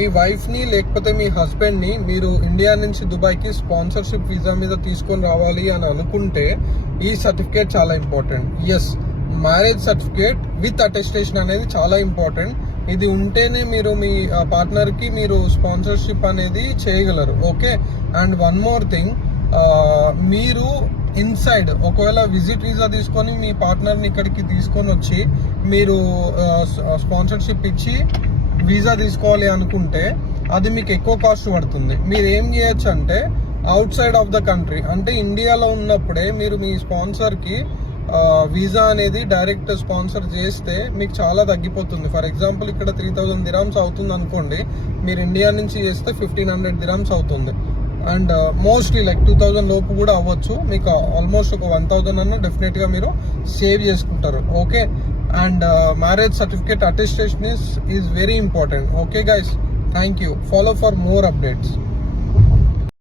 మీ wife ని లేకపోతే మీ husband ని మీరు ఇండియా నుంచి దుబాయ్కి స్పాన్సర్షిప్ వీసా మీద తీసుకొని రావాలి అని అనుకుంటే ఈ సర్టిఫికేట్ చాలా important. Yes, marriage certificate with attestation అనేది చాలా ఇంపార్టెంట్. ఇది ఉంటేనే మీరు మీ పార్ట్నర్ కి మీరు స్పాన్సర్షిప్ అనేది చేయగలరు. Okay, and one more thing, మీరు ఇన్సైడ్ ఒకవేళ విజిట్ వీసా తీసుకొని మీ పార్ట్నర్ని ఇక్కడికి తీసుకొని వచ్చి మీరు స్పాన్సర్షిప్ ఇచ్చి వీసా తీసుకోవాలి అనుకుంటే అది మీకు ఎక్కువ కాస్ట్ పడుతుంది. మీరు ఏం చేయొచ్చు అంటే out side of the country, అంటే ఇండియాలో ఉన్నప్పుడే మీరు మీ స్పాన్సర్కి వీసా అనేది డైరెక్ట్ స్పాన్సర్ చేస్తే మీకు చాలా తగ్గిపోతుంది. ఫర్ ఎగ్జాంపుల్ ఇక్కడ 3000 dirhams అవుతుంది అనుకోండి, మీరు ఇండియా నుంచి చేస్తే 1500 dirhams అవుతుంది. అండ్ మోస్ట్లీ లైక్ 2000 లోపు కూడా అవ్వచ్చు. మీకు ఆల్మోస్ట్ ఒక 1000 అన్న డెఫినెట్ గా మీరు సేవ్ చేసుకుంటారు. Okay, and marriage certificate attestation is very important. Okay guys, thank you. Follow for more updates.